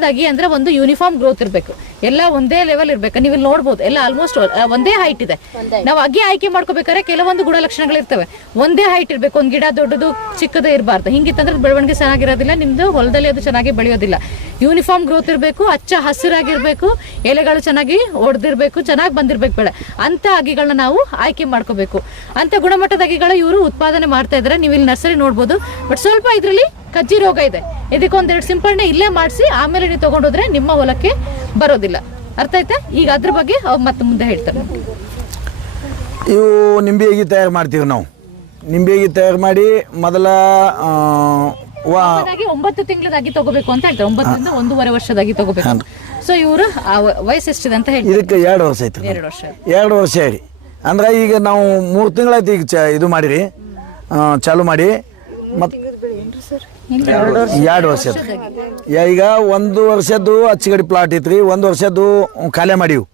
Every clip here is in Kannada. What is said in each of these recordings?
ಮೊದಲನೇದಾಗಿ ಅಂದ್ರೆ ಒಂದು ಯೂನಿಫಾರ್ಮ್ ಗ್ರೋತ್ ಇರಬೇಕು, ಎಲ್ಲ ಒಂದೇ ಲೆವೆಲ್ ಇರ್ಬೇಕು. ನೀವು ಇಲ್ಲಿ ನೋಡ್ಬೋದು ಎಲ್ಲ ಆಲ್ಮೋಸ್ಟ್ ಒಂದೇ ಹೈಟ್ ಇದೆ. ನಾವು ಅಗಿ ಆಯ್ಕೆ ಮಾಡ್ಕೋಬೇಕಾದ್ರೆ ಕೆಲವೊಂದು ಗುಣಲಕ್ಷಣಗಳಿರ್ತವೆ. ಒಂದೇ ಹೈಟ್ ಇರ್ಬೇಕು, ಒಂದು ಗಿಡ ದೊಡ್ಡದು ಚಿಕ್ಕದೇ ಇರಬಾರ್ದು. ಹಿಂಗಿತ್ತಂದ್ರೆ ಬೆಳವಣಿಗೆ ಚೆನ್ನಾಗಿರೋದಿಲ್ಲ, ನಿಮ್ದು ಹೊಲದಲ್ಲಿ ಅದು ಚೆನ್ನಾಗಿ ಬೆಳೆಯೋದಿಲ್ಲ. ಯೂನಿಫಾರ್ಮ್ ಗ್ರೋತ್ ಇರಬೇಕು, ಹಚ್ಚ ಹಸಿರಾಗಿರ್ಬೇಕು, ಎಲೆಗಳು ಚೆನ್ನಾಗಿ ಒಡೆದಿರ್ಬೇಕು, ಚೆನ್ನಾಗಿ ಬಂದಿರ್ಬೇಕು ಬೆಳೆ. ಅಂತ ಅಗಿಗಳನ್ನ ನಾವು ಆಯ್ಕೆ ಮಾಡ್ಕೋಬೇಕು. ಅಂತ ಗುಣಮಟ್ಟದ ಅಗಿಗಳು ಇವರು ಉತ್ಪಾದನೆ ಮಾಡ್ತಾ ಇದ್ದಾರೆ. ನೀವು ಇಲ್ಲಿ ನರ್ಸರಿ ನೋಡ್ಬೋದು. ಬಟ್ ಸ್ವಲ್ಪ ಇದರಲ್ಲಿ ಕಜ್ಜಿ ರೋಗ ಇದೆ. ಇದಕ್ಕೊಂದೆರಡು ಸಿಂಪಡಣೆ ಇಲ್ಲೇ ಮಾಡಿಸಿ ಆಮೇಲೆ ನೀವು ತಗೊಂಡೋದ್ರೆ ನಿಮ್ಮ ಹೊಲಕ್ಕೆ ಬರೋದಿಲ್ಲ. ಅರ್ಥ ಆಯ್ತಾ? ಈಗ ಅದ್ರ ಬಗ್ಗೆ ಅವ್ರು ಮತ್ತೆ ಮುಂದೆ ಹೇಳ್ತಾರೆ. ಇವು ನಿಂಬೆ ಅಗಿ ತಯಾರು ಮಾಡ್ತೀವಿ ನಾವು. ನಿಂಬೆ ಅಗಿ ತಯಾರು ಮಾಡಿ ಮೊದಲ 9 ತಿಂಗಳದಾಗಿ ತಗೋಬೇಕು ಅಂತ ಹೇಳ್ತಾರೆ. 9 ರಿಂದ 1.5 ವರ್ಷದಾಗಿ ತಗೋಬೇಕು. ಸೊ ಇವರು ವಯಸ್ಸು ಎಷ್ಟಿದೆ ಅಂತ ಹೇಳಿ ಇದಕ್ಕೆ 2 ವರ್ಷ ಐತ್ರಿ. 2 ವರ್ಷ 2 ವರ್ಷ ಹೇಳಿ ಅಂದ್ರೆ ಈಗ ನಾವು 3 ತಿಂಗಳಾಯ್ತು ಈಗ ಇದು ಮಾಡಿರಿ, ಚಾಲು ಮಾಡಿ. ಮತ್ತು 2 ವರ್ಷ ಈಗ 1 ವರ್ಷದ್ದು ಅಚ್ಚಗಡಿ ಪ್ಲಾಟ್ ಐತ್ರಿ, 1 ವರ್ಷದ್ದು ಖಾಲಿ ಮಾಡಿವು.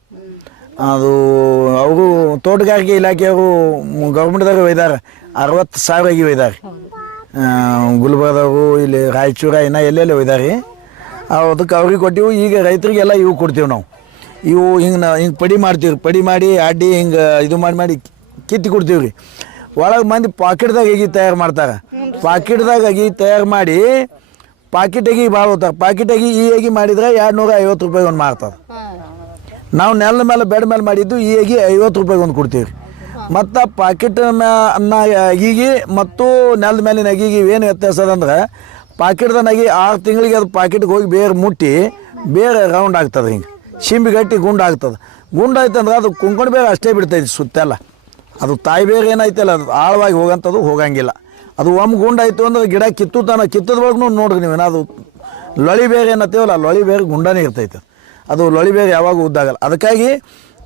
ಅದು ಅವರು ತೋಟಗಾರಿಕೆ ಇಲಾಖೆಯವರು ಗೌರ್ಮೆಂಟ್ದವ್ರು ಒಯ್ದಾರೆ, 60,000 ಒಯ್ದಾರೆ. ಗುಲ್ಬರ್ಗದವರು ಇಲ್ಲಿ ರಾಯಚೂರ ಇನ್ನು ಎಲ್ಲೆಲ್ಲಿ ಒಯ್ದಾರೆ. ಅದಕ್ಕೆ ಅವ್ರಿಗೆ ಕೊಟ್ಟಿವು. ಈಗ ರೈತರಿಗೆಲ್ಲ ಇವು ಕೊಡ್ತೀವಿ ನಾವು. ಇವು ಹಿಂಗೆ ಪಡಿ ಮಾಡ್ತೀವಿ. ಪಡಿ ಮಾಡಿ ಅಡ್ಡಿ ಹಿಂಗೆ ಇದು ಮಾಡಿ ಕಿತ್ತಿ ಕೊಡ್ತೀವಿ ರೀ. ಒಳಗೆ ಮಂದಿ ಪಾಕೆಟ್ದಾಗ ಅಗಿ ತಯಾರು ಮಾಡ್ತಾರೆ. ಪಾಕೆಟ್ದಾಗ ಅಗಿ ತಯಾರು ಮಾಡಿ ಪಾಕೆಟ್ ಅಗಿ ಭಾಳ ಹೋಗ್ತಾರೆ. ಪಾಕೆಟ್ ಅಗಿ ಈ ಅಗಿ ಮಾಡಿದ್ರೆ 250 ರೂಪಾಯಿಗೆ ಒಂದು ಮಾರ್ತಾರೆ. ನಾವು ನೆಲದ ಮೇಲೆ ಬೆಡ್ ಮೇಲೆ ಮಾಡಿದ್ದು ಈ ಅಗಿ 50 ರೂಪಾಯಿಗೆ ಒಂದು ಕೊಡ್ತೀವಿ. ಮತ್ತು ಪಾಕೆಟ್ ಅಗಿಗೆ ಮತ್ತು ನೆಲದ ಮೇಲಿನ ಅಗಿಗೆ ಏನು ವ್ಯತ್ಯಾಸ ಅದಂದ್ರೆ ಪಾಕೆಟ್ದ ನಗಿ 6 ತಿಂಗಳಿಗೆ ಅದು ಪಾಕೆಟ್ಗೆ ಹೋಗಿ ಬೇರೆ ಮುಟ್ಟಿ ಬೇರೆ ರೌಂಡ್ ಆಗ್ತದೆ. ಹಿಂಗೆ ಶಿಂಬಿ ಗಟ್ಟಿ ಗುಂಡು ಆಗ್ತದೆ. ಗುಂಡು ಆಯ್ತಂದ್ರೆ ಅದು ಕುಂಕೊಂಡು ಬೇರೆ ಅಷ್ಟೇ ಬಿಡ್ತೈತಿ ಸುತ್ತೆಲ್ಲ. ಅದು ತಾಯಿ ಬೇರೆ ಏನೈತಲ್ಲ ಅದು ಆಳವಾಗಿ ಹೋಗಂಥದ್ದು ಹೋಗಂಗಿಲ್ಲ. ಅದು ಗುಂಡು ಆಯಿತು ಅಂದ್ರೆ ಗಿಡ ಕಿತ್ತದ ಒಳಗೂ ನೋಡ್ರಿ ನೀವು. ಅದು ಲೊಳಿ ಬೇರೆ ಏನತ್ತೀವಲ್ಲ, ಲೊಳಿ ಬೇರೆ ಗುಂಡನೇ ಇರ್ತೈತೆ. ಅದು ಲೊಳಿ ಬೇರೆ ಯಾವಾಗ ಉದ್ದಾಗಲ್ಲ. ಅದಕ್ಕಾಗಿ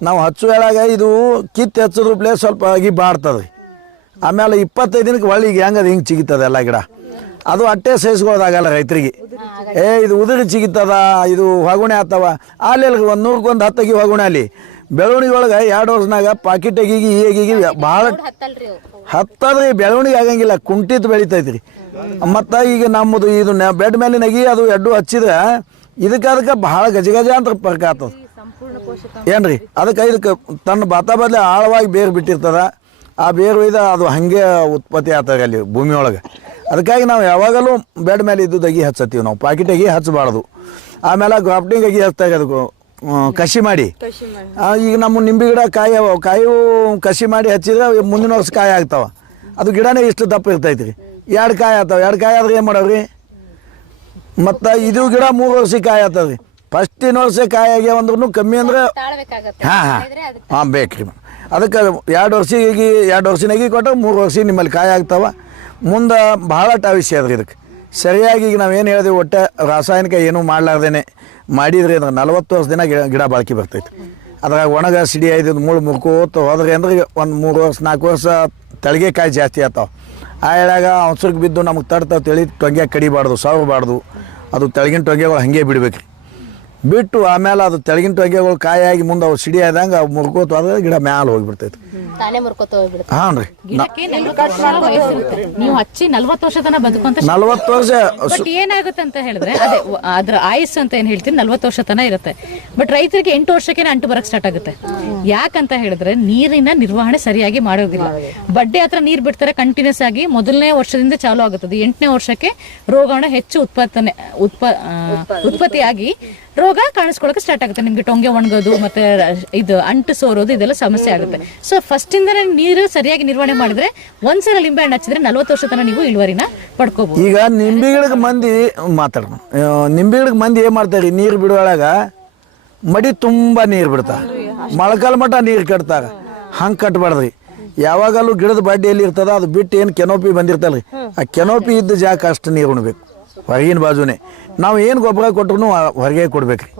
ನಾವು ಹಚ್ಚು ವೇಳಾಗ ಇದು ಕಿತ್ತು ಹಚ್ಚೋದ್ರ ಪ್ಲೇಸ್ ಸ್ವಲ್ಪ ಅಗಿ ಬಾಡ್ತದೆ. ಆಮೇಲೆ 25 ದಿನಕ್ಕೆ ಒಳ್ಳಿಗೆ ಹೆಂಗೆ ಅದು ಹಿಂಗೆ ಚಿಗಿತದೆ ಎಲ್ಲ ಗಿಡ. ಅದು ಅಟ್ಟೆ ಸಹಿಸ್ಕೊಳ್ಳೋದಾಗಲ್ಲ ರೈತರಿಗೆ. ಇದು ಉದುರಿ ಚಿಗಿತದ, ಇದು ಹೊಗುಣೆ ಆಗ್ತಾವ. ಅಲ್ಲಿ 100ಕ್ಕೆ 10 ಅಗಿ ಹೊಗುಣೆ ಅಲ್ಲಿ ಬೆಳವಣಿಗೆ ಒಳಗೆ 2 ವರ್ಷನಾಗ ಪಾಕೆಟ್ ಅಗಿಗೆ ಈ ಅಗಿಗೆ ಭಾಳ ಹತ್ತದ್ರಿ. ಬೆಳವಣಿಗೆ ಆಗಂಗಿಲ್ಲ, ಕುಂಠಿತ ಬೆಳಿತೈತಿ ರೀ. ಮತ್ತು ಈಗ ನಮ್ಮದು ಇದು ಬೆಡ್ ಮೇಲಿನ ಅಗಿ ಅದು ಎಡ್ಡು ಹಚ್ಚಿದ್ರೆ ಇದಕ್ಕೆ ಭಾಳ ಗಜ ಅಂತ ಫರ್ಕ್ ಆಗ್ತದೆ ಏನ್ರಿ. ಇದಕ್ಕೆ ತನ್ನ ಬಾತ ಬದಲೇ ಆಳವಾಗಿ ಬೇರು ಬಿಟ್ಟಿರ್ತದ. ಆ ಬೇರು ಒಯ್ದ ಅದು ಹಾಗೆ ಉತ್ಪತ್ತಿ ಆಗ್ತದೆ ಅಲ್ಲಿ ಭೂಮಿ ಒಳಗೆ. ಅದಕ್ಕಾಗಿ ನಾವು ಯಾವಾಗಲೂ ಬೆಡ್ ಮೇಲೆ ಇದ್ದದ್ದು ಅಗಿ ಹಚ್ಚತ್ತೀವಿ ನಾವು. ಪಾಕೆಟ್ ಅಗಿ ಹಚ್ಚಬಾರ್ದು. ಆಮೇಲೆ ಗ್ರಾಫ್ಟಿಂಗ್ ಅಗಿ ಹಚ್ತಾರೆ ಅದಕ್ಕೆ ಕಸಿ ಮಾಡಿ. ಈಗ ನಮ್ಮ ನಿಂಬೆ ಗಿಡ ಕಾಯಿ ಕಸಿ ಮಾಡಿ ಹಚ್ಚಿದ್ರೆ ಮುಂದಿನ ವರ್ಷ ಕಾಯಿ ಆಗ್ತಾವೆ. ಅದು ಗಿಡನೇ ಇಷ್ಟು ದಪ್ಪ ಇರ್ತೈತಿ ರೀ. 2 ಕಾಯಿ ಆಗ್ತಾವೆ. 2 ಕಾಯಿ ಆದ್ರೆ ಏನು ಮಾಡವ್ರಿ. ಮತ್ತು ಇದು ಗಿಡ 3 ವರ್ಷಕ್ಕೆ ಕಾಯಿ ಆಗ್ತದೆ ರೀ. ಫಸ್ಟಿನ ವರ್ಷ ಕಾಯಿ ಆಗ್ಯಾವ ಅಂದ್ರೂ ಕಮ್ಮಿ ಅಂದ್ರೆ ಹಾಂ ಬೇಕ್ರಿ. ಅದಕ್ಕೆ 2 ವರ್ಷನಾಗಿ ಕೊಟ್ಟು 3 ವರ್ಷ ನಿಮ್ಮಲ್ಲಿ ಕಾಯಿ ಆಗ್ತಾವೆ. ಮುಂದೆ ಭಾಳ ವಿಷಯ ಅದ್ರಿ. ಇದಕ್ಕೆ ಸರಿಯಾಗಿ ಈಗ ನಾವೇನು ಹೇಳಿದ್ವಿ, ಒಟ್ಟೆ ರಾಸಾಯನಿಕ ಏನೂ ಮಾಡಲಾರ್ದೇನೆ ಮಾಡಿದ್ರಿ ಅಂದ್ರೆ 40 ವರ್ಷ ದಿನ ಗಿಡ ಬಾಳ್ಕೆ ಬರ್ತೈತಿ. ಅದ್ರಾಗ ಒಣಗ ಸಿಡಿ ಆಯ್ತು ಮುಳ್ಳು ಮುರ್ಕೋತ ಹೋದ್ರೆ ಅಂದ್ರೆ ಒಂದು 3 ವರ್ಷ 4 ವರ್ಷ ತಳಿಗೆ ಕಾಯಿ ಜಾಸ್ತಿ ಆಗ್ತಾವೆ. ಆ ಎಳಾಗ ಅವಸರಕ್ಕೆ ಬಿದ್ದು ನಮಗೆ ತಡ್ತಾವೆ ತಿಳಿ ಟೊಂಗೆ ಕಡಿಬಾರ್ದು, ಸಾವಬಾರ್ದು. ಅದು ತೆಳಗಿನ ಟೊಂಗೆಗಳು ಹಾಗೆ ಬಿಡ್ಬೇಕ್ರಿ. ಬಿಟ್ಟು ಆಮೇಲೆ ಅದು ತೆಳಗಿನ ಟೊಂಗೆಗಳು ಕಾಯಾಗಿ ಮುಂದೆ ಅವು ಸಿಡಿ ಆದಂಗೆ ಅವು ಮುರ್ಕೋತ ಹೋದ್ರೆ ಗಿಡ ಮ್ಯಾಲೆ ಹೋಗಿಬಿಡ್ತೈತಿ. ಹಾಂ ರೀ. ನೀವು ಹಚ್ಚಿ 40 ವರ್ಷ ತನಕ ಬದುಕುವಂತ 40 ವರ್ಷ. ಬಟ್ ಏನಾಗುತ್ತೆ ಅಂತ ಹೇಳಿದ್ರೆ ಅದೇ ಅದ್ರ ಆಯುಸ್ ಅಂತ ಏನ್ ಹೇಳ್ತೀನಿ 40 ವರ್ಷ ತನ ಇರುತ್ತೆ. ಬಟ್ ರೈತರಿಗೆ 8 ವರ್ಷಕ್ಕೆ ಅಂಟು ಬರಕ್ ಸ್ಟಾರ್ಟ್ ಆಗುತ್ತೆ. ಯಾಕಂತ ಹೇಳಿದ್ರೆ ನೀರಿನ ನಿರ್ವಹಣೆ ಸರಿಯಾಗಿ ಮಾಡೋದಿಲ್ಲ. ಬಡ್ಡೆ ಹತ್ರ ನೀರ್ ಬಿಡ್ತಾರೆ ಕಂಟಿನ್ಯೂಸ್ ಆಗಿ. ಮೊದಲನೇ ವರ್ಷದಿಂದ ಚಾಲು ಆಗುತ್ತದೆ. 8ನೇ ವರ್ಷಕ್ಕೆ ರೋಗಾಣು ಹೆಚ್ಚು ಉತ್ಪತ್ತಿಯಾಗಿ ರೋಗ ಕಾಣಿಸ್ಕೊಳ್ಳೋಕೆ ಸ್ಟಾರ್ಟ್ ಆಗುತ್ತೆ. ನಿಮ್ಗೆ ಟೊಂಗೆ ಒಣಗೋದು ಮತ್ತೆ ಇದು ಅಂಟು ಸೋರೋದು ಇದೆಲ್ಲ ಸಮಸ್ಯೆ ಆಗುತ್ತೆ. ಸೊ ಫಸ್ಟ್ ಇಂದನೇ ನೀರು ಸರಿಯಾಗಿ ನಿರ್ವಹಣೆ ಮಾಡಿದ್ರೆ ಒಂದ್ಸಲ ಲಿಂಬೆ ಹಣ್ಣು ಹಚ್ಚಿದ್ರೆ 40 ವರ್ಷ ತನಕ ನೀವು ಇಳುವರಿನ ಪಡ್ಕೋಬಹುದು. ಈಗ ನಿಂಬೆ ಗಿಡಕ್ಕೆ ಮಂದಿ ಏನ್ ಮಾಡ್ತಾರೆ, ನೀರು ಬಿಡುವಾಗ ಮಡಿ ತುಂಬಾ ನೀರು ಬಿಡ್ತಾರೆ, ಮೊಳಕಾಲ ಮಟ್ಟ ನೀರು ಕಟ್ತಾರ. ಹಂಗೆ ಕಟ್ಬಾರ್ದ್ರಿ. ಯಾವಾಗಲೂ ಗಿಡದ ಬಡ್ಡಿಯಲ್ಲಿ ಇರ್ತದ, ಅದು ಬಿಟ್ಟು ಏನು ಕೆನೋಪಿ ಬಂದಿರ್ತಲ್ರಿ, ಆ ಕೆನೋಪಿ ಇದ್ದ ಜಾಗ ಅಷ್ಟು ನೀರು ಉಣ್ಬೇಕು. ಹೊರಗಿನ ಬಾಜುನೇ ನಾವು ಏನು ಗೊಬ್ಬರ ಕೊಟ್ರು ಹೊರಗೆ ಕೊಡ್ಬೇಕ್ರಿ.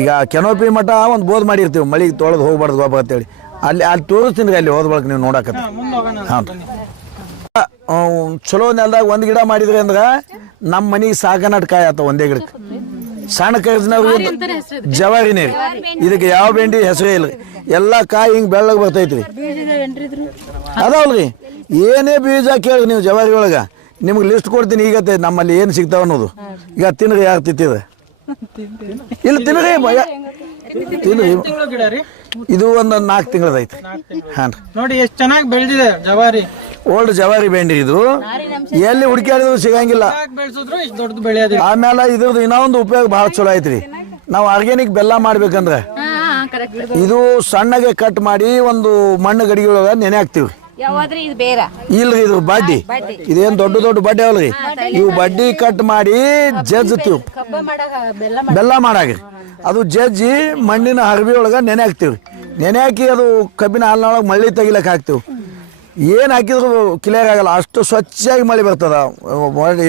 ಈಗ ಕೆನೋಪಿ ಮಠ ಒಂದು ಬೋದ್ ಮಾಡಿರ್ತೀವಿ, ಮಳಿಗೆ ತೊಳೆದು ಹೋಗ್ಬಾರ್ದು ಗೊಬ್ಬರ ಅಂತೇಳಿ. ಅಲ್ಲಿ ತೋರಿಸ್ತೀನಿ ರೀ, ಅಲ್ಲಿ ಹೋದ ಬಳಕ ನೀವು ನೋಡಕತ್ತ. ಹಾಂ ಚಲೋ ನೆಲದಾಗ ಒಂದು ಗಿಡ ಮಾಡಿದ್ರಿ ಅಂದ್ರೆ ನಮ್ಮ ಮನೆಗೆ ಸಾಕನಾಟ ಕಾಯಿ ಆತ ಒಂದೇ ಗಿಡಕ್ಕೆ. ಸಣ್ಣ ಕರ್ಜಿನಾಗ ಜವಾರಿನೇ ರೀ. ಇದಕ್ಕೆ ಯಾವ ಬೆಂಡಿ ಹೆಸರೇ ಇಲ್ಲ. ಎಲ್ಲ ಕಾಯಿ ಹಿಂಗೆ ಬೆಳ್ಳಗೆ ಬರ್ತೈತ್ರಿ. ಅದಾವಲ್ರಿ, ಏನೇ ಬೀಜ ಕೇಳ್ರಿ ನೀವು ಜವಾರಿ ಒಳಗೆ, ನಿಮ್ಗೆ ಲಿಸ್ಟ್ ಕೊಡ್ತೀನಿ. ಈಗ ನಮ್ಮಲ್ಲಿ ಏನು ಸಿಗ್ತಾವ ಅನ್ನೋದು. ಈಗ ತಿನ್ರಿ, ಯಾರು ತಿಂತಿದ್ರೆ ಇಲ್ಲಿ ತಿನ್ರಿ ಭಯ ತಿನ್ರಿ. ತಿಂಗಳು ಗಿಡ ರೀ? ಇದು ಒಂದು 4 ತಿಂಗಳದೈತಿ. ಹಾಂ ರೀ, ನೋಡಿ ಎಷ್ಟು ಚೆನ್ನಾಗಿ ಬೆಳೆದಿದೆ ಜವಾರಿ. ಓಲ್ಡ್ ಜವಾರಿ ಬೆಂಡಿ ಇದು. ಎಲ್ಲಿ ಹುಡುಕಾಡಿದ್ರು ಸಿಗಂಗಿಲ್ಲ. ಬೆಳೆಸಿದ್ರು ಇಷ್ಟು ದೊಡ್ಡದು ಬೆಳೆಯೋದಿಲ್ಲ. ಆಮೇಲೆ ಇದ್ರದ್ದು ಇನ್ನೊಂದು ಉಪಯೋಗ ಭಾಳ ಚಲೋ ಐತ್ರಿ. ನಾವು ಆರ್ಗ್ಯಾನಿಕ್ ಬೆಲ್ಲ ಮಾಡ್ಬೇಕಂದ್ರೆ ಇದು ಸಣ್ಣಗೆ ಕಟ್ ಮಾಡಿ ಒಂದು ಮಣ್ಣು ಗಡಿಗೆ ಒಳಗೆ ನೆನೆ ಹಾಕ್ತಿವ್ರಿ. ಯಾವಾದ್ರಿ ಇದು ಬೇರೆ ಇಲ್ರಿ ಇದ್ರ ಬಡ್ಡಿ ಇದೇನ್ ದೊಡ್ಡ ದೊಡ್ಡ ಬಡ್ಡಿ ಅವಲ್ರಿ, ಇವು ಬಡ್ಡಿ ಕಟ್ ಮಾಡಿ ಜಜ್ತೀವಿ ಬೆಲ್ಲ ಮಾಡಾಗ. ಅದು ಜಜ್ಜಿ ಮಣ್ಣಿನ ಹರಬಿ ಒಳಗೆ ನೆನೆ ಹಾಕ್ತಿವ್ರಿ. ನೆನೆ ಹಾಕಿ ಅದು ಕಬ್ಬಿನ ಹಾಲಿನೊಳಗೆ ಮಳ್ಳಿ ತೆಗಿಲಕ್ಕೆ ಹಾಕ್ತಿವಿ. ಏನು ಹಾಕಿದ್ರು ಕ್ಲಿಯರ್ ಆಗಲ್ಲ, ಅಷ್ಟು ಸ್ವಚ್ಛಾಗಿ ಮಳೆ ಬರ್ತದ.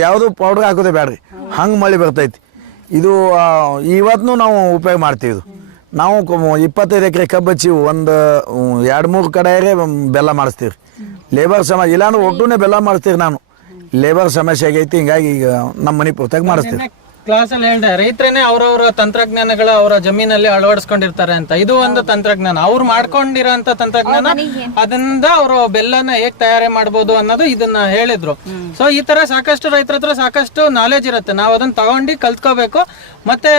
ಯಾವುದು ಪೌಡ್ರ್ ಹಾಕೋದೇ ಬೇಡ್ರಿ, ಹಂಗೆ ಮಳೆ ಬರ್ತೈತಿ. ಇದು ಇವತ್ತು ನಾವು ಉಪಯೋಗ ಮಾಡ್ತೀವಿ. ಇದು ನಾವು 25 ಎಕರೆ ಕಬ್ಬು ಹಚ್ಚಿ ಒಂದು 2-3 ಕಡೆ ಬೆಲ್ಲ ಮಾಡಿಸ್ತೀವಿ. ಲೇಬರ್ ಸಮಸ್ಯೆ ಇಲ್ಲಾಂದ್ರೆ ಒಟ್ಟುನೇ ಬೆಲ್ಲ ಮಾಡಿಸ್ತೀವಿ. ನಾನು ಲೇಬರ್ ಸಮಸ್ಯೆ ಆಗೈತಿ, ಹಿಂಗಾಗಿ ಈಗ ನಮ್ಮ ಮನೆ ಪೂರ್ತಿಯಾಗಿ ಮಾಡಿಸ್ತೀವಿ. ಕ್ಲಾಸಲ್ಲಿ ಹೇಳ್ದೆ ರೈತರೇನೆ ಅವ್ರವ್ರ ತಂತ್ರಜ್ಞಾನಗಳ ಅವರ ಜಮೀನಲ್ಲಿ ಅಳವಡಿಸ್ಕೊಂಡಿರ್ತಾರೆ ಅಂತ. ಇದು ಒಂದು ತಂತ್ರಜ್ಞಾನ, ಅವ್ರು ಮಾಡ್ಕೊಂಡಿರೋಂತ ತಂತ್ರಜ್ಞಾನ. ಅದರಿಂದ ಅವರು ಬೆಲ್ಲನ ಹೇಗ್ ತಯಾರಿ ಮಾಡ್ಬೋದು ಅನ್ನೋದು ಇದನ್ನ ಹೇಳಿದ್ರು. ಸೊ ಈ ತರ ಸಾಕಷ್ಟು ರೈತರ ಹತ್ರ ಸಾಕಷ್ಟು ನಾಲೆಜ್ ಇರುತ್ತೆ. ನಾವು ಅದನ್ನ ತಗೊಂಡು ಕಲ್ತ್ಕೋಬೇಕು. ಮತ್ತೆ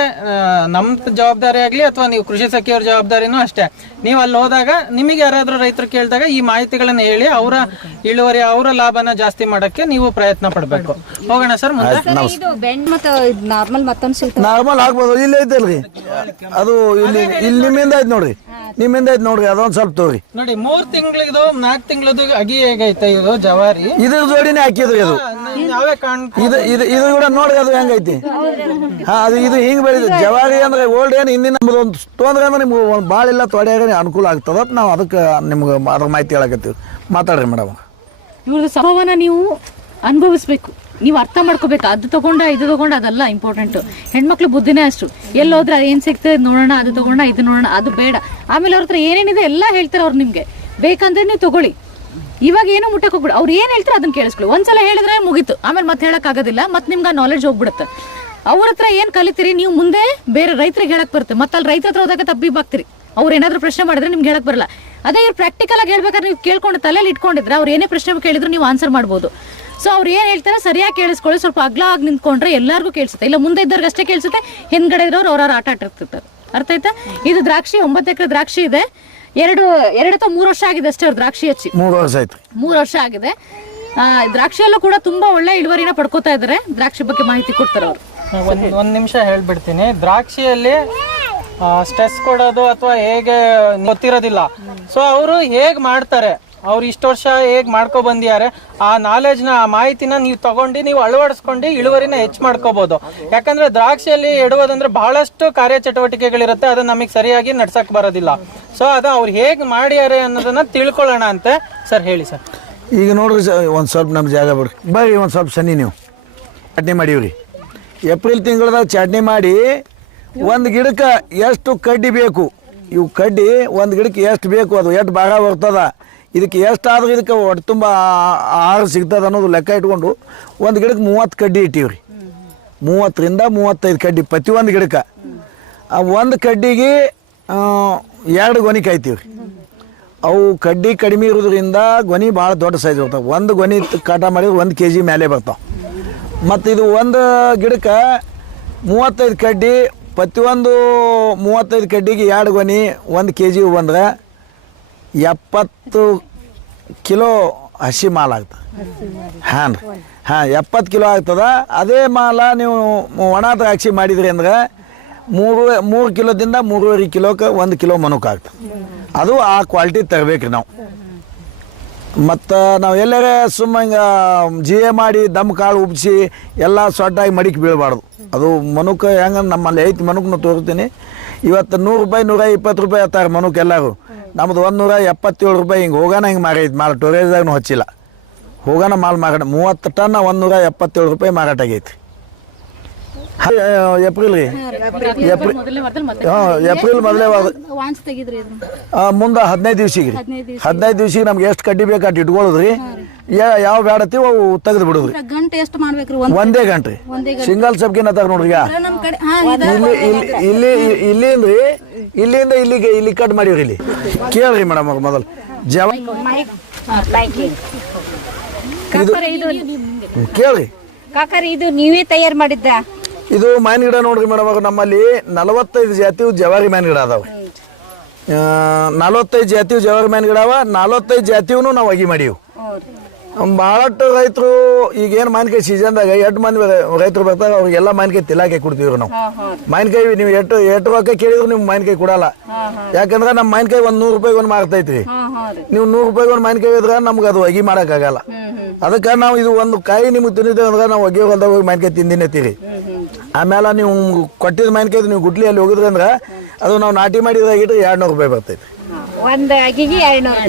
ನಮ್ ಜವಾಬ್ದಾರಿ ಆಗ್ಲಿ ಅಥವಾ ನೀವು ಕೃಷಿ ಸಖಿಯವ್ರ ಜವಾಬ್ದಾರಿನೂ ಅಷ್ಟೇ. ನೀವು ಅಲ್ಲಿ ಹೋದಾಗ ನಿಮಗೆ ಯಾರಾದ್ರೂ ರೈತರು ಕೇಳಿದಾಗ ಈ ಮಾಹಿತಿಗಳನ್ನ ಹೇಳಿ ಅವರ ಇಳುವರಿ ಅವರ ಲಾಭನ ಜಾಸ್ತಿ ಮಾಡಕ್ಕೆ ನೀವು ಪ್ರಯತ್ನ ಪಡ್ಬೇಕು. ಹೋಗೋಣ ಸರ್ ಮುಂದೆ. ಇದು ಬೆಂಡ್ ಮತ್ತು ನಾರ್ಮಲ್ ಮತ್ತೊಂದು ಸಿಗ್ತದೆ. ನಾರ್ಮಲ್ ಹಾಕ್ಬೋದು. ಇಲ್ಲಿ ಐತಲ್ರಿ ಅದು, ಇಲ್ಲಿ ನಿಮ್ಮಿಂದ ಐತೆ ನೋಡ್ರಿ, ನಿಮ್ಮಿಂದ ಐತೆ ನೋಡ್ರಿ. ಅದೊಂದು ಸ್ವಲ್ಪ ತೋರಿ ನೋಡಿ. 3 ತಿಂಗಳಿದು 4 ತಿಂಗಳದು ಅಗಿ ಹೇಗೈತೆ ಇದು ಜವಾರಿ? ಇದ್ರ ಜೋಡಿನೇ ಹಾಕಿದ್ರಿ ಅದು. ಯಾವೇ ಕಾಣ್ ಇದು ಕೂಡ ನೋಡ್ರಿ ಅದು ಹೆಂಗೈತಿ. ಹಾ, ಅದು ಇದು ಹಿಂಗ್ ಬೆಳೆದ ಜವಾರಿ ಅಂದ್ರೆ ಓಲ್ಡ್ ಏನು ಹಿಂದಿನ ಒಂದು ತೊಂದ್ರೆ ಅಂದ್ರೆ ನಿಮ್ಗೆ ಒಂದು ಭಾಳ ಇಲ್ಲ ತೊಡೆಯಾಗ ಅನುಕೂಲ ಆಗ್ತದ. ನಾವು ಅದಕ್ಕೆ ನಿಮ್ಗೆ ಅದ್ರ ಮಾಹಿತಿ ಹೇಳಕತ್ತೀವಿ. ಮಾತಾಡ್ರಿ ಮೇಡಮ್. ಇವ್ರದ್ದು ಸ್ವಭಾವನ ನೀವು ಅನುಭವಿಸ್ಬೇಕು, ನೀವು ಅರ್ಥ ಮಾಡ್ಕೋಬೇಕು. ಅದು ತಗೊಂಡ ಇದು ತಗೊಂಡ ಅದಲ್ಲ ಇಂಪಾರ್ಟೆಂಟ್. ಹೆಣ್ಮಕ್ಳು ಬುದ್ಧಿನೇ ಅಷ್ಟು. ಎಲ್ಲೋದ್ರೆ ಏನ್ ಸಿಗ್ತದೆ ನೋಡೋಣ, ಅದು ತಗೊಂಡ ಇದು ನೋಡೋಣ, ಅದು ಬೇಡ. ಆಮೇಲೆ ಅವ್ರ ಹತ್ರ ಏನೇನಿದೆ ಎಲ್ಲ ಹೇಳ್ತಾರೆ ಅವ್ರು. ನಿಮ್ಗೆ ಬೇಕಂದ್ರೆ ನೀವು ತಗೊಳ್ಳಿ. ಇವಾಗ ಏನೋ ಮುಟ್ಟಕ್ಕೆ ಹೋಗ್ಬಿಡು. ಅವ್ರು ಏನ್ ಹೇಳ್ತಾರೆ ಅದನ್ನ ಕೇಳಿಸ್ಕೊಳ್ಳಿ. ಒಂದ್ಸಲ ಹೇಳಿದ್ರೆ ಮುಗೀತು, ಆಮೇಲೆ ಮತ್ತೆ ಹೇಳಕ್ ಆಗೋದಿಲ್ಲ. ಮತ್ತೆ ನಿಮ್ಗೆ ನಾಲೆಡ್ಜ್ ಹೋಗ್ಬಿಡುತ್ತೆ. ಅವ್ರ ಹತ್ರ ಏನ್ ಕಲಿತೀರಿ ನೀವು ಮುಂದೆ ಬೇರೆ ರೈತರಿಗೆ ಹೇಳಕ್ ಬರುತ್ತೆ. ಮತ್ತೆ ಅಲ್ಲಿ ರೈತರ ಹತ್ರ ಹೋದಾಗ ತಬ್ಬಿಬ್ಬಾಗ್ತೀರಿ. ಅವ್ರು ಏನಾದ್ರು ಪ್ರಶ್ನೆ ಮಾಡಿದ್ರೆ ನಿಮ್ಗೆ ಹೇಳಕ್ ಬರಲ್ಲ. ಅದೇ ಇವ್ರು ಪ್ರಾಕ್ಟಿಕಲ್ ಆಗಿ ಹೇಳ್ಬೇಕಾದ್ರೆ ನೀವು ಕೇಳ್ಕೊಂಡು ತಲೆಯಲ್ಲಿ ಇಟ್ಕೊಂಡಿದ್ರೆ ಅವ್ರು ಏನೇ ಪ್ರಶ್ನೆ ಕೇಳಿದ್ರು ನೀವು ಆನ್ಸರ್ ಮಾಡ್ಬೋದು. ಸೊ ಅವ್ರು ಏನ್ ಹೇಳ್ತಾರೆ ಸರಿಯಾಗಿ ಕೇಳಿಸ್ಕೊಳ್ಳಿ. ಸ್ವಲ್ಪ ಅಗ್ಲ ಆಗಿ ನಿಂತ್ಕೊಂಡ್ರೆ ಎಲ್ಲರಿಗೂ ಕೇಳಿಸುತ್ತೆ. ಇಲ್ಲ ಮುಂದೆ ಇದ್ದವ್ರಿಗೆ ಅಷ್ಟೇ ಕೇಳಿಸುತ್ತೆ, ಹಿಂದ್ಗಡೆ ಇರೋರು ಅವ್ರ ಆಟ ಆಟಿರ್ತಿರ್ತಾರೆ. ಅರ್ಥ ಆಯ್ತಾ? ಇದು ದ್ರಾಕ್ಷಿ 9 ಎಕರೆ ದ್ರಾಕ್ಷಿ ಇದೆ. 2 ಅಥವಾ 3 ವರ್ಷ ಆಗಿದೆ ಅಷ್ಟೇ ಅವ್ರು ದ್ರಾಕ್ಷಿ ಹಚ್ಚಿ. 3 ವರ್ಷ ಆಯ್ತು. 3 ವರ್ಷ ಆಗಿದೆ. ದ್ರಾಕ್ಷಿಯಲ್ಲೂ ಕೂಡ ತುಂಬಾ ಒಳ್ಳೆ ಇಳುವರಿನ ಪಡ್ಕೋತಾ ಇದಾರೆ. ದ್ರಾಕ್ಷಿ ಬಗ್ಗೆ ಮಾಹಿತಿ ಕೊಡ್ತಾರೆ ಅವರು. ಒಂದ್ ನಿಮಿಷ ಹೇಳ್ಬಿಡ್ತೀನಿ. ದ್ರಾಕ್ಷಿಯಲ್ಲಿ ಸ್ಟ್ರೆಸ್ ಕೊಡೋದು ಅಥವಾ ಹೇಗೆ ಗೊತ್ತಿರೋದಿಲ್ಲ. ಸೊ ಅವರು ಹೇಗ್ ಮಾಡ್ತಾರೆ, ಅವ್ರು ಇಷ್ಟು ವರ್ಷ ಹೇಗ್ ಮಾಡ್ಕೊ ಬಂದಿದ್ದಾರೆ, ಆ ನಾಲೆಜ್ನ ಆ ಮಾಹಿತಿನ ನೀವು ತಗೊಂಡು ನೀವು ಅಳವಡಿಸ್ಕೊಂಡು ಇಳುವರಿನ ಹೆಚ್ಚು ಮಾಡ್ಕೋಬಹುದು. ಯಾಕಂದ್ರೆ ದ್ರಾಕ್ಷಿಯಲ್ಲಿ ಇಡುವುದಂದ್ರೆ ಬಹಳಷ್ಟು ಕಾರ್ಯಚಟುವಟಿಕೆಗಳಿರುತ್ತೆ, ಅದನ್ನ ನಮಗೆ ಸರಿಯಾಗಿ ನಡ್ಸಕ್ ಬರೋದಿಲ್ಲ. ಸೊ ಅದು ಅವ್ರು ಹೇಗ್ ಮಾಡ್ಯಾರೆ ಅನ್ನೋದನ್ನ ತಿಳ್ಕೊಳ್ಳೋಣ ಅಂತೆ. ಸರ್ ಹೇಳಿ ಸರ್. ಈಗ ನೋಡ್ರಿ ಒಂದು ಸ್ವಲ್ಪ ನಮ್ಮ ಜಾಗ ಬಿಡ್ರಿ ಬರ್ರಿ. ಒಂದು ಸ್ವಲ್ಪ ಸನ್ನಿ ನೀವು ಚಟ್ನಿ ಮಾಡೀವ್ರಿ. ಏಪ್ರಿಲ್ ತಿಂಗಳದಾಗ ಚಟ್ನಿ ಮಾಡಿ ಒಂದು ಗಿಡಕ್ಕೆ ಎಷ್ಟು ಕಡ್ಡಿ ಬೇಕು, ಇವು ಕಡ್ಡಿ ಒಂದು ಗಿಡಕ್ಕೆ ಎಷ್ಟು ಬೇಕು, ಅದು ಎಷ್ಟು ಭಾಗ ಬರ್ತದ, ಇದಕ್ಕೆ ಎಷ್ಟಾದ್ರೂ ಇದಕ್ಕೆ ಒಟ್ಟು ತುಂಬ ಆಹಾರ ಸಿಗ್ತದೆ ಅನ್ನೋದು ಲೆಕ್ಕ ಇಟ್ಕೊಂಡು ಒಂದು ಗಿಡಕ್ಕೆ 30 ಕಡ್ಡಿ ಇಟ್ಟೀವ್ರಿ. 30ರಿಂದ 35 ಕಡ್ಡಿ ಪ್ರತಿಯೊಂದು ಗಿಡಕ್ಕೆ. ಒಂದು ಕಡ್ಡಿಗೆ 2 ಗೊನೆ ಕಾಯ್ತೀವ್ರಿ. ಅವು ಕಡ್ಡಿ ಕಡಿಮೆ ಇರೋದ್ರಿಂದ ಗೊನೆ ಭಾಳ ದೊಡ್ಡ ಸೈಜ್ ಬರ್ತಾವೆ. ಒಂದು ಗೊನೆ ಕಾಟ ಮಾಡಿದ್ರೆ 1 kg ಮೇಲೆ ಬರ್ತಾವೆ. ಮತ್ತು ಇದು ಒಂದು ಗಿಡಕ್ಕೆ 35 ಕಡ್ಡಿ, ಪ್ರತಿಯೊಂದು 35 ಕಡ್ಡಿಗೆ 2 ಗೊನೆ 1 kg ಬಂದ್ರೆ 70 ಕಿಲೋ ಹಸಿ ಮಾಲ್ ಆಗ್ತದೆ. ಹಾಂ ರೀ, ಹಾಂ 70 ಕಿಲೋ ಆಗ್ತದೆ. ಅದೇ ಮಾಲ ನೀವು ಒಣ ದ್ರಾಕ್ಷಿ ಮಾಡಿದ್ರಿ ಅಂದ್ರೆ 3 ಕಿಲೋದಿಂದ 3.5 ಕಿಲೋಕ್ಕೆ 1 ಕಿಲೋ ಮನುಕ್ ಆಗ್ತದೆ. ಅದು ಆ ಕ್ವಾಲಿಟಿ ತರಬೇಕ್ರಿ ನಾವು. ಮತ್ತು ನಾವು ಎಲ್ಲರ ಸುಮ್ಮ ಹಿಂಗೆ ಜಿಎ ಮಾಡಿ ದಮ್ ಕಾಳು ಉಬ್ಬಿಸಿ ಎಲ್ಲ ಸೊಟ್ಟಾಗಿ ಮಡಿಕೆ ಬೀಳಬಾರ್ದು. ಅದು ಮನುಕ ಹೆಂಗೆ ನಮ್ಮಲ್ಲಿ ಐತಿ ಮನುಕನ್ನು ತೋರಿಸ್ತೀನಿ. ಇವತ್ತು 100 ರೂಪಾಯಿ 120 ರೂಪಾಯಿ ಹತ್ತಾರೆ ಮನುಕ್ ಎಲ್ಲರೂ. ನಮ್ಮದು 177 ರೂಪಾಯಿ ಹಿಂಗೆ ಹೋಗೋಣ ಹಿಂಗೆ ಮಾರೈತಿ ಮಾಲ್. ಟೋರೇಜ್ದಾಗೂ ಹಚ್ಚಿಲ್ಲ, ಹೋಗೋಣ ಮಾಲ್ ಮಾರಾಟ 30 ಟನ್ 177 ರೂಪಾಯಿ ಮಾರಾಟ ಆಗೈತಿ. ಏಪ್ರಿಲ್ ರೀ, ಏಪ್ರಿಲ್ ಮೊದಲೇ ಮುಂದೆ 15 ದಿವ್ಸಿಗೆ ರೀ. 15 ದಿವ್ಸಿಗೆ ನಮ್ಗೆ ಎಷ್ಟು ಕಡ್ಡಿ ಬೇಕು ಅಷ್ಟು ಇಟ್ಕೊಳ್ಳೋದ್ರಿ. ಯಾವ ಬೇಡತ್ತೀವಿ ಅವು ತೆಗೆದು ಬಿಡೋದ್ರಿ. ಗಂಟೆ ಎಷ್ಟು ಮಾಡ್ಬೇಕ್ರಿ? ಒಂದೇ ಗಂಟೆ ಸಿಂಗಲ್ ಸಬ್ಕಿನ ಅದಾರ ನೋಡ್ರಿ. ಇಲ್ಲಿಂದ್ರಿ ಇಲ್ಲಿಂದ ಇಲ್ಲಿ ಕಟ್ ಮಾಡಿವ್ರಿ. ಇಲ್ಲಿ ಕೇಳ್ರಿ ಮೇಡಮ್ ಮೊದಲು ಇದು ಕೇಳ್ರಿ. ಕಾಕರ್ ಇದು ನೀವೇ ತಯಾರು ಮಾಡಿದ್ದ? ಇದು ಮಾವಿನ ಗಿಡ ನೋಡ್ರಿ ಮೇಡಮ್, ನಮ್ಮಲ್ಲಿ 45 ಜಾತಿಯು ಜವಾರಿ ಮಾವಿನ ಗಿಡ ಅದಾವೆ. 45 ಜಾತಿಯು ಜವಾರಿ ಮಾವಿನ ಗಿಡ ಅವ. 45 ಜಾತಿಯೂ ನಾವು ಅಗಿ ಮಾಡೀವಿ. ಭಾಳಷ್ಟು ರೈತರು ಈಗೇನು ಮಾವಿನಕಾಯಿ ಸೀಸನ್ದಾಗ 8 ಮಂದಿ ರೈತರು ಬರ್ತಾರೆ, ಅವ್ರಿಗೆಲ್ಲ ಮಾವಿನಕಾಯಿ ತಿಲಾಕೆ ಕೊಡ್ತೀವಿ ನಾವು. ಮಾವಿನಕಾಯಿ ನೀವು ಎಷ್ಟು ರೊಕ್ಕ ಕೇಳಿದ್ರು ನಿಮ್ಗೆ ಮಾವಿನಕಾಯಿ ಕೊಡಲ್ಲ. ಯಾಕಂದ್ರೆ ನಮ್ಮ ಮಾವಿನಕಾಯಿ ಒಂದು 100 ರೂಪಾಯಿಗೆ ಒಂದು ಮಾರ್ತೈತ್ರಿ. ನೀವು 100 ರೂಪಾಯಿಗೆ ಒಂದು ಮಾವಿನಕಾಯಿ ಇದ್ರೆ ನಮ್ಗೆ ಅದು ಅಗಿ ಮಾಡೋಕ್ಕಾಗಲ್ಲ. ಅದಕ್ಕೆ ನಾವು ಇದು ಒಂದು ಕಾಯಿ ನಿಮ್ಗೆ ತಿಂದಿದ್ದೇವೆ ಅಂದ್ರೆ ನಾವು ಅಗಿ ಹೊಲ್ದಾಗ ಹೋಗಿ ಮಾವಿನಕಾಯಿ ತಿಂದಿನೇತೀರಿ. ಆಮೇಲೆ ನೀವು ಕೊಟ್ಟಿದ್ದ ಮಾವಿನಕಾಯಿ ನೀವು ಗುಡ್ಲಿ ಅಲ್ಲಿ ಹೋಗಿದ್ರಿ ಅಂದ್ರೆ ಅದು ನಾವು ನಾಟಿ ಮಾಡಿದ್ರಾಗಿಟ್ರೆ 200 ರೂಪಾಯಿ ಬರ್ತೈತಿ. ಒಂದ್ ಅಗಿಗೆ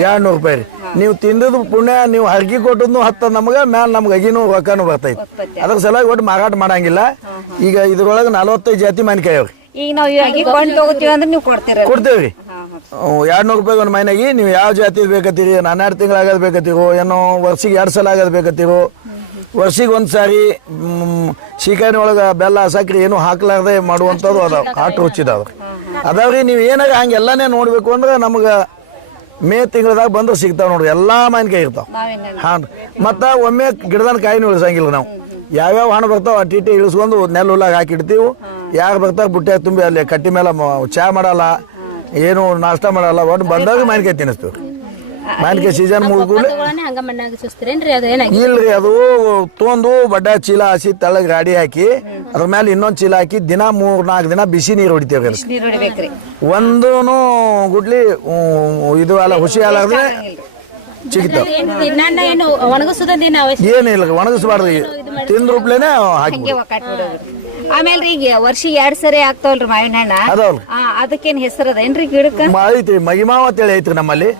200 ರೂಪಾಯಿ ರೀ. ನೀವು ತಿಂದದ್ದು ಪುಣ್ಯ, ನೀವು ಹರ್ಗಿ ಕೊಟ್ಟದ್ದು ಹತ್ತದ ನಮ್ಗೆ ಮ್ಯಾಲೆ ನಮ್ಗೆ ಅಗಿನೂ ರೊಕ್ಕನೂ ಬರ್ತೈತಿ. ಅದ್ರ ಸಲುವಾಗಿ ಒಟ್ಟು ಮಾರಾಟ ಮಾಡಂಗಿಲ್ಲ. ಈಗ ಇದ್ರೊಳಗೆ 45 ಜಾತಿ ಮಾವಿನಕಾಯಿ ಅವ್ರಿ. ಈಗ ನಾವು ಅಗಿ ಕೊಂಡು ತಗೋತೀವಿ ಅಂದ್ರೆ ನೀವು ಕೊಡ್ತೀರ? ಕೊಡ್ತೇವ್ರಿ. 200 ರೂಪಾಯಿ ಒಂದು ಮಾವಿನಾಗಿ ನೀವು ಯಾವ ಜಾತಿ ಬೇಕತ್ತೀರಿ, 12 ತಿಂಗಳು ಆಗೋದು ಬೇಕತ್ತೀರೋ, ಏನೋ ವರ್ಷಿಗೆ 2 ಸಲ ಆಗೋದು ಬೇಕತ್ತೀರೋ, ವರ್ಷಿಗೆ ಒಂದು ಸಾರಿ ಶಿಕಾರಿ ಒಳಗೆ ಬೆಲ್ಲ ಸಕ್ರೆ ಏನು ಹಾಕ್ಲಾರ್ದೆ ಮಾಡುವಂಥದ್ದು ಅದಾವ. ಆಟ ಹುಚ್ಚಿದಾವ ಅದಾವ್ರಿ. ನೀವು ಏನಾಗ ಹಂಗೆಲ್ಲನೇ ನೋಡ್ಬೇಕು ಅಂದ್ರೆ ನಮ್ಗೆ ಮೇ ತಿಂಗಳದಾಗ ಬಂದು ಸಿಗ್ತಾವ ನೋಡ್ರಿ. ಎಲ್ಲ ಮಾವಿನಕಾಯಿ ಇರ್ತಾವ. ಹಾಂ, ಮತ್ತು ಒಮ್ಮೆ ಗಿಡದ ಕಾಯಿನೂ ಇಳಿಸಂಗಿಲ್ಲ ನಾವು. ಯಾವ್ಯಾವ ಹಣ್ಣು ಬರ್ತಾವ ಅಟ್ಟಿಟ್ಟು ಇಳಿಸ್ಕೊಂಡು ನೆಲ್ ಹುಲ್ಲಾಗ ಹಾಕಿಡ್ತೀವಿ. ಯಾರು ಬರ್ತಾರೆ ಬುಟ್ಟೆ ತುಂಬಿ ಅಲ್ಲಿ ಕಟ್ಟಿ ಮೇಲೆ ಚಾ ಮಾಡಲ್ಲ, ಏನು ನಾಷ್ಟ ಮಾಡಲ್ಲ. ಒಟ್ಟು ಬಂದಾಗ ಮಾವಿನಕಾಯಿ ತಿನ್ನಿಸ್ತೀವಿ. ಮಾವಿನಕಾಯಿ ಸೀಸನ್ ಮುಗಿದ್ಮೇಲೆ ಇಲ್ರಿ, ಅದು ತೊಂದು ಬಡ್ಡ ಚೀಲ ಹಾಸಿ ತೆಳಗ್ ಗಾಡಿ ಹಾಕಿ ಅದ್ರ ಮೇಲೆ ಇನ್ನೊಂದು ಚೀಲ ಹಾಕಿ ದಿನ 3-4 ದಿನ ಬಿಸಿ ನೀರು ಹೊಡಿತೇವೆ. ಒಂದು ಗುಡ್ಲಿ ಇದು ಅಲ್ಲ ಹುಸಿ ಹಾಲಾದ್ರೆ ಸಿಗ್ತಾವ. ಏನಿಲ್ಲ, ಒಣಗಿಸ್ಬಾರ್ದು, ತಿಂದ ರೂಪ್ಲೇನೆ ಹಾಕಿ. ಆಮೇಲೆ ಈಗ ವರ್ಷಿಗೆ 2 ಸರಿ ಆಗ್ತಾವಲ್ರಿ ಮಾವಿನ ಹಣ್ಣ, ಅದಾವ್ರಿ. ಅದಕ್ಕೇನ್ ಹೆಸರದೇನ್ರಿ ಗಿಡಕ್ಕ? ಐತ್ರಿ, ಮಗಿಮಾವ ಅಂತೇಳಿ ಐತ್ರಿ ನಮ್ಮಲ್ಲಿ.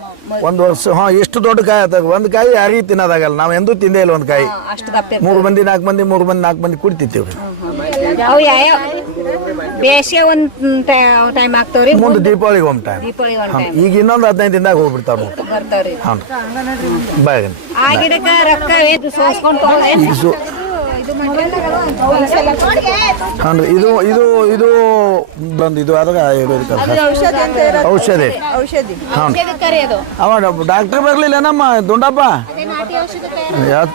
ಒಂದು ವರ್ಷ ಎಷ್ಟು ದೊಡ್ಡ ಕಾಯಿ ಆತಾಗ. ಒಂದು ಕಾಯಿ ಯಾರಿಗೆ ತಿನ್ನೋದಾಗಲ್ಲ. ನಾವು ಎಂದೂ ತಿಂದೇ ಇಲ್ಲ ಒಂದು ಕಾಯಿ. 3 ಮಂದಿ 4 ಮಂದಿ 3 ಮಂದಿ 4 ಮಂದಿ ಕುಡಿತಿರ್ತೀವ್ರಿ. ಅವು ಯಾವ ಬೇಸಿಗೆ ಒಂದ್ ಟೈಮ್ ಆಗ್ತಾವ್ರಿ, ಮುಂದೆ ದೀಪಾವಳಿಗೆ ಒಂದು ಟೈಮ್. ಈಗ ಇನ್ನೊಂದು 15 ದಿನದಾಗ ಹೋಗ್ಬಿಡ್ತಾವ ಬರ್ತಾವ್ರಿ. ಬಾಯ್ ಆ ಗಿಡಕ್ಕ ರೊಕ್ಕ ಸೋಸ್ಕೊಂಡ್ ಹಾನ್ರಿ. ಇದು ಬಂದು ಇದು ಆದಾಗ ಔಷಧಿ. ಹಾಂ, ಅವ ಡಾಕ್ಟರ್ ಬರ್ಲಿಲ್ಲ ನಮ್ಮ ದುಂಡಪ್ಪ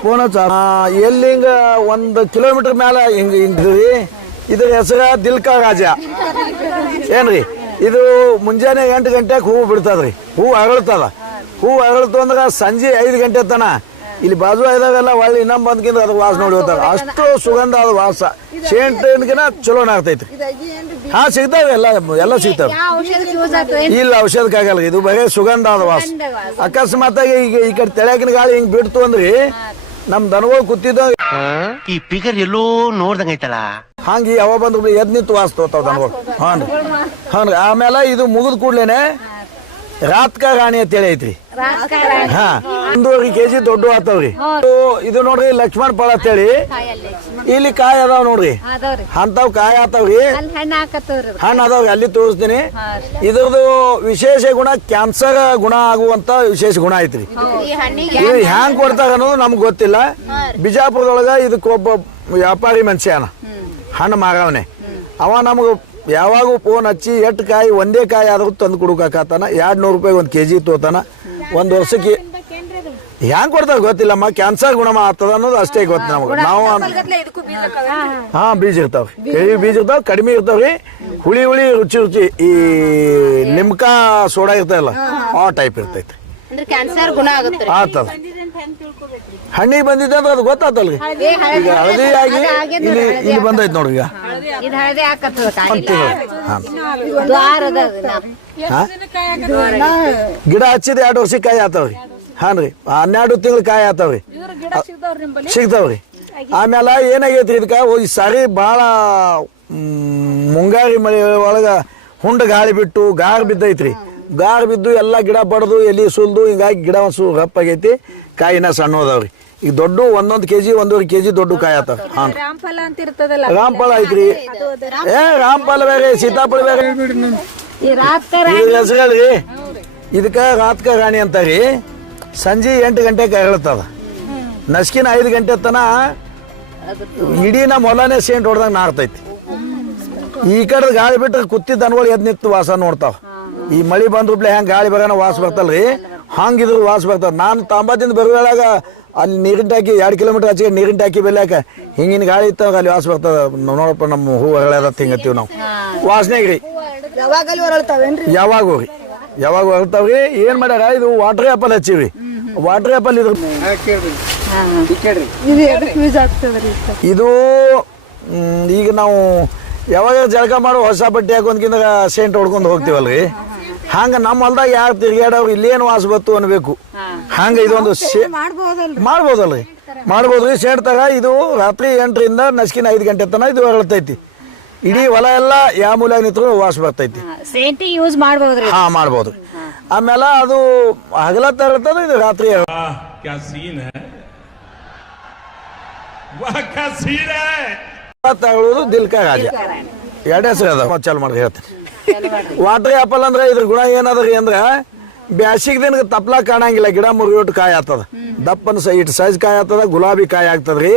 ಫೋನ್ ಎಲ್ಲಿ ಹಿಂಗ 1 ಕಿಲೋಮೀಟರ್ ಮ್ಯಾಲ ಹಿಂಗ್ರಿ. ಇದ್ರ ಹೆಸರ ದಿಲ್ಕಾ ರಾಜ ಏನ್ರಿ. ಇದು ಮುಂಜಾನೆ 8 ಗಂಟೆಗೆ ಹೂವು ಬಿಡ್ತದ್ರಿ. ಹೂವು ಅರಳ್ತದ. ಹೂವು ಅರಳ್ತು ಅಂದ್ರೆ ಸಂಜೆ 5 ಗಂಟೆ ತನ ಇಲ್ಲಿ ಬಾಜು ಇದಾವೆಲ್ಲ ಒಳ್ಳೆ ಇನ್ನೊಂದು ಬಂದ್ಕಿಂದ್ರೆ ಅದು ವಾಸ ನೋಡಿ ಹೋಗ್ತಾರೆ. ಅಷ್ಟು ಸುಗಂಧ ಅದು ವಾಸ. ಶೇಂಟಿನ ಚಲೋನ ಆಗ್ತೈತ್ರಿ. ಹಾ, ಸಿಗ್ತಾವೆ, ಎಲ್ಲ ಸಿಗ್ತಾವೆ. ಇಲ್ಲ, ಔಷಧಕ್ಕಾಗಲ್ಲ. ಇದು ಬರೀ ಸುಗಂಧ ಅದು ವಾಸ. ಅಕಸ್ಮಾತಾಗಿ ಈಗ ಈ ಕಡೆ ತೆಳಕಿನ ಗಾಳಿ ಹಿಂಗ್ ಬಿಡ್ತು ಅಂದ್ರಿ ನಮ್ ದನಗಳು ಕೂತಿದ್ದ ಈ ಫಿಗರ್ ಎಲ್ಲೋ ನೋಡ್ದಂಗೈತಲ್ಲ. ಹಂಗೆ ಯಾವ ಬಂದ್ರು ಎದ್ ನಿಂತು ವಾಸ ತೋತಾವ ದನಗಳು. ಹಾನ್ರಿ. ಆಮೇಲೆ ಇದು ಮುಗಿದ ಕೂಡ್ಲೇನೆ ರಾತ್ಕ ರಾಣಿ ಅಂತೇಳಿ ಐತ್ರಿ. ಹಾ, 1.5 kg ದೊಡ್ಡ ಆತಾವ್ರಿ. ಇದು ನೋಡ್ರಿ ಲಕ್ಷ್ಮಣ ಫಲ ಅಂತೇಳಿ ಇಲ್ಲಿ ಕಾಯಿ ಅದಾವ ನೋಡ್ರಿ. ಅಂತಾವ್ ಕಾಯಿ ಆತಾವ್ರಿ, ಹಣ್ಣು ಅದಾವ್ರಿ. ಅಲ್ಲಿ ತೋರಿಸ್ತೀನಿ. ಇದ್ರದ್ದು ವಿಶೇಷ ಗುಣ ಕ್ಯಾನ್ಸರ್ ಗುಣ ಆಗುವಂತ ವಿಶೇಷ ಗುಣ ಐತ್ರಿ. ಇದು ಹ್ಯಾಂಗ್ ಕೊಡ್ತಾರ ಅನ್ನೋದು ನಮ್ಗೆ ಗೊತ್ತಿಲ್ಲ. ಬಿಜಾಪುರದೊಳಗ ಇದಕ್ಕೊಬ್ಬ ವ್ಯಾಪಾರಿ ಮನುಷ್ಯನ ಹಣ್ಣು ಮಾರವನೆ. ಅವ ನಮ್ಗೆ ಯಾವಾಗೂ ಫೋನ್ ಹಚ್ಚಿ ಎಷ್ಟು ಕಾಯಿ ಒಂದೇ ಕಾಯಿ ಆದ್ರೂ ತಂದು ಕೊಡಕಾತಾನ. 200 ರೂಪಾಯಿಗೆ 1 kg ತೋತಾನ. 1 ವರ್ಷಕ್ಕೆ ಹ್ಯಾಂಗ್ ಕೊಡ್ತಾರ ಗೊತ್ತಿಲ್ಲಮ್ಮ. ಕ್ಯಾನ್ಸರ್ ಗುಣ ಆಗ್ತದ ಅನ್ನೋದು ಅಷ್ಟೇ ಗೊತ್ತು ನಮ್ಗೆ. ನಾವು ಹಾ, ಬೀಜ ಇರ್ತಾವ್ರಿ. ಬೀಜ ಇರ್ತಾವ, ಕಡಿಮೆ ಇರ್ತಾವ್ರಿ. ಹುಳಿ ರುಚಿ ಈ ಲಿಮ್ಕಾ ಸೋಡಾ ಇರ್ತಾವಲ್ಲ ಆ ಟೈಪ್ ಇರ್ತೈತಿ. ಆಗ್ತದ. ಹಣ್ಣಿಗೆ ಬಂದಿದ್ದೆ ಅಂದ್ರೆ ಅದು ಗೊತ್ತಾತಲ್ರಿ. ಈಗ ಹಳದಿ ಆಗಿ ಇಲ್ಲಿ ಬಂದೈತಿ ನೋಡ್ರಿ. ಈಗ ಗಿಡ ಹಚ್ಚಿದ 2 ವರ್ಷಕ್ಕೆ ಕಾಯಿ ಆತಾವ್ರಿ. ಹಾನ್ರಿ, 12 ತಿಂಗಳು ಕಾಯಿ ಆತಾವ್ರಿ, ಸಿಗ್ತಾವ್ರಿ. ಆಮೇಲೆ ಏನಾಗೈತ್ರಿ ಇದಕ್ಕ ಈ ಸಾರಿ ಭಾಳ ಮುಂಗಾರಿ ಮಳೆ ಒಳಗ ಹುಂಡ ಗಾಳಿ ಬಿಟ್ಟು ಗಾರ್ ಬಿದ್ದೈತ್ರಿ. ಗಾರ್ ಬಿದ್ದು ಎಲ್ಲ ಗಿಡ ಬಡ್ದು ಎಲ್ಲಿ ಸುಲ್ದು ಹಿಂಗಾಗಿ ಗಿಡ ರಪ್ಪಾಗೈತಿ. ಕಾಯಿನ ಸಣ್ಣ ಹೋದವ್ರಿ. ಈಗ ದೊಡ್ಡ 1 kg 1.5 kg ದೊಡ್ಡ ಕಾಯಿ ಆತಾವ. ರಾಮ್ಫಲ ಐತ್ರಿ. ರಾಮ್ಫಲ ಬೇರೆ, ಸೀತಾಫಲ ಬೇರೆ. ಹೆಸರಲ್ರಿ ಇದಕ್ಕ ರಾತ್ಕ ರಾಣಿ ಅಂತಾರಿ. ಸಂಜೆ 8 ಗಂಟೆಗೆ ಅರಳ್ತದ. ನಸ್ಕಿನ 5 ಗಂಟೆ ತನ ಇಡೀ ನಮ್ಮ ಹೊಲನೇ ಸೇಂಟ್ ಹೊಡ್ದಂಗ ನಾರ್ತೈತಿ. ಈ ಕಡೆ ಗಾಳಿ ಬಿಟ್ಟರೆ ಕುತ್ತಿದ್ದ ದನಗಳು ಎದ್ ನಿಂತು ವಾಸ ನೋಡ್ತಾವ. ಈ ಮಳಿ ಬಂದ್ರೂಪ್ಲೆ ಹೆಂಗ್ ಗಾಳಿ ಬರೋಣ ವಾಸ ಬರ್ತಲ್ರಿ. ಹಂಗಿದ್ರು ವಾಸ ಬರ್ತದೆ. ನಾನು ತಾಂಬದಿಂದ ಬರುವಾಗ ಅಲ್ಲಿ ನೀರಿನ ಟಾಕಿ 2 ಕಿಲೋಮೀಟರ್ ಆಚೆಗೆ ನೀರಿನ ಟಾಕಿ ಬೆಲ್ಯಾಕ ಹಿಂಗಿನ ಗಾಳಿ ಇತ್ತಾಗ ಅಲ್ಲಿ ವಾಸ ಬರ್ತದೆ. ನೋಡಪ್ಪ ನಮ್ಮ ಹೂ ಹೊರಳದ ತಿಂಗತ್ತೀವಿ ನಾವು ವಾಸನೆಗೆ ರೀ. ಯಾವಾಗ ಹೋಗ್ರಿ ಯಾವಾಗ ಹೊರತಾವ್ರಿ. ಏನು ಮಾಡ್ಯಾರ ಇದು ವಾಟರ್ ಆ್ಯಪಲ್ ಹಚ್ಚಿವ್ರಿ. ವಾಟರ್ ಆ್ಯಪಲ್ ಇದು ಈಗ ನಾವು ಯಾವಾಗ ಜಳಕ ಮಾಡೋ ಹೊಸ ಬಟ್ಟೆ ಹಾಕೊಂಡ್ಕಿಂತ ಸೆಂಟ್ ಹೊಡ್ಕೊಂಡು ಹೋಗ್ತೀವಲ್ರಿ, ಹಂಗೆ ನಮ್ಮ ಹೊಲ್ದಾಗ ಯಾರು ತಿರ್ಗಾಡವ್ರು ಇಲ್ಲೇನು ವಾಸ ಬತ್ತು ಅನ್ಬೇಕು. ಹಂಗೆ ಇದೊಂದು ಮಾಡ್ಬೋದಲ್ರಿ, ಮಾಡ್ಬೋದ್ರಿ. ಸೆಂಟ್ ತಗ ಇದು ರಾತ್ರಿ 8ರಿಂದ ನಸ್ಕಿನ 5 ಗಂಟೆ ತನಕ ಇದು ಹೊರಳ್ತೈತಿ. ಇಡೀ ಹೊಲ ಎಲ್ಲ ಯಾವ ಮೂಲ್ಯಾಗ ನಿಂತ್ರು ವಾಸ ಬರ್ತೈತಿ. ಸೇಂಟಿ ಯೂಸ್ ಮಾಡ್ಬೋದ್ರಿ. ಹಾ ಮಾಡ್ಬೋದು. ಆಮೇಲೆ ಅದು ಹಗಲ ತರತದ, ಇದು ರಾತ್ರಿ ತಗೊಳ್ಳೋದು ದಿಲ್ಕಾ ರಾಜ. 2 ಹೆಸರು ಅದ. ಚಾಲು ಮಾಡಿ ಹೇಳ್ತೀನಿ. ವಾಟರ್ ಆ್ಯಪಲ್ ಅಂದ್ರೆ ಇದ್ರ ಗುಣ ಏನದ್ರಿ ಅಂದ್ರೆ ಬ್ಯಾಸಿಗೆ ದಿನಕ್ಕೆ ತಪ್ಲ ಕಾಣಂಗಿಲ್ಲ. ಗಿಡ ಮುರಿಯೋಟ್ಟು ಕಾಯಿ ಆಗ್ತದ, ದಪ್ಪನ ಇಟ್ಟು ಸೈಜ್ ಕಾಯಿ ಆಗ್ತದ, ಗುಲಾಬಿ ಕಾಯಿ ಆಗ್ತದ್ರಿ.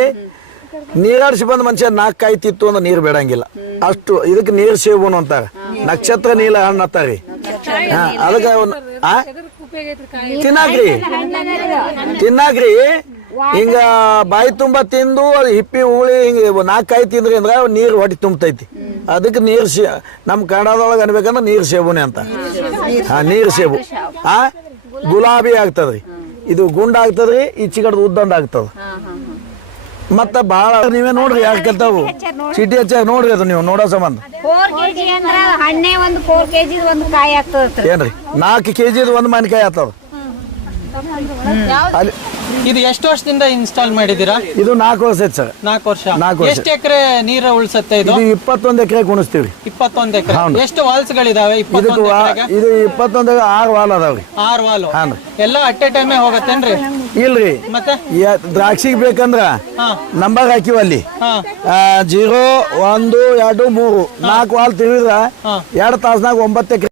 ನೀರಾಡಿಸಿ ಬಂದ ಮನುಷ್ಯ 4 ಕಾಯಿ ತಿತ್ತು ಅಂದ್ರೆ ನೀರು ಬೇಡಂಗಿಲ್ಲ ಅಷ್ಟು. ಇದಕ್ಕೆ ನೀರು ಸೇಬುನು ಅಂತಾರೆ, ನಕ್ಷತ್ರ ನೀಲ ಹಣ್ಣು ಅಂತಾರ್ರಿ. ಅದಕ್ಕೆ ತಿನ್ನಾಕ್ರಿ ಹಿಂಗ ಬಾಯಿ ತುಂಬಾ ತಿಂದು ಹಿಪ್ಪಿ ಉಳಿ ಹಿಂಗ 4 ಕಾಯಿ ತಿಂದ್ರಿ ಅಂದ್ರೆ ನೀರು ಹೊಟ್ಟೆ ತುಂಬತೈತಿ. ಅದಕ್ಕೆ ನೀರು ನಮ್ಮ ಕನ್ನಡದೊಳಗೆ ಅನ್ಬೇಕಂದ್ರೆ ನೀರು ಸೇಬುನೆ ಅಂತ. ನೀರು ಸೇಬು ಗುಲಾಬಿ ಆಗ್ತದ್ರಿ. ಇದು ಗುಂಡ ಆಗ್ತದ್ರಿ, ಈಚಿಗಡ್ದು ಉದ್ದಂಡ ಆಗ್ತದ. ಮತ್ತ ಬಹಳ ನೀವೇ ನೋಡ್ರಿ ಯಾಕೆ ಕೆಲ್ತಾವು ಚೀಟಿ ಹಚ್ಚಾಗ ನೋಡ್ರಿ. ಅದು ನೀವು ನೋಡೋ ಸಂಬಂಧ 4 kg ಅಂದ್ರ ಹಣ್ಣೆ ಒಂದು 4 kg ಒಂದು ಕಾಯಿ ಆಗ್ತದ. ಏನ್ರಿ 4 kg ಒಂದು ಮಾವಿನಕಾಯಿ ಆಗ್ತದ. ಅಲ್ಲಿ ಇದು ಎಷ್ಟು ವರ್ಷದಿಂದ ಇನ್ಸ್ಟಾಲ್ ಮಾಡಿದೀರಾ? ಇದು 4 ವರ್ಷ ಐತಿ ಸರ್. 4 ವರ್ಷ. 4 ವರ್ಷ. ಎಷ್ಟು ಎಕರೆ ನೀರ ಉಳಿಸತ್ತೆ ಇದು? 21 ಎಕರೆ ಕುಣಿಸ್ತೀವ್ರಿ. 21 ಎಕರೆ. ಎಷ್ಟು ವಾಲ್ಸ್ ಗಳಿದಾವೆ? ಇದು 21 6 ವಾಲ್ ಅದಾವ್ರಿ. 6 ವಾಲು ಎಲ್ಲ ಅಟ್ ಎ ಟೈಮೇ ಹೋಗತ್ತೇನ್ರಿ? ಇಲ್ರಿ, ಮತ್ತೆ ದ್ರಾಕ್ಷಿಗೆ ಬೇಕಂದ್ರ ನಂಬರ್ ಹಾಕಿವ ಅಲ್ಲಿ 0 1 2 3 4 ವಾಲ್ ತಿರುಗಿದ್ರ 2 ತಾಸ್ನಾಗ 9 ಎಕರೆ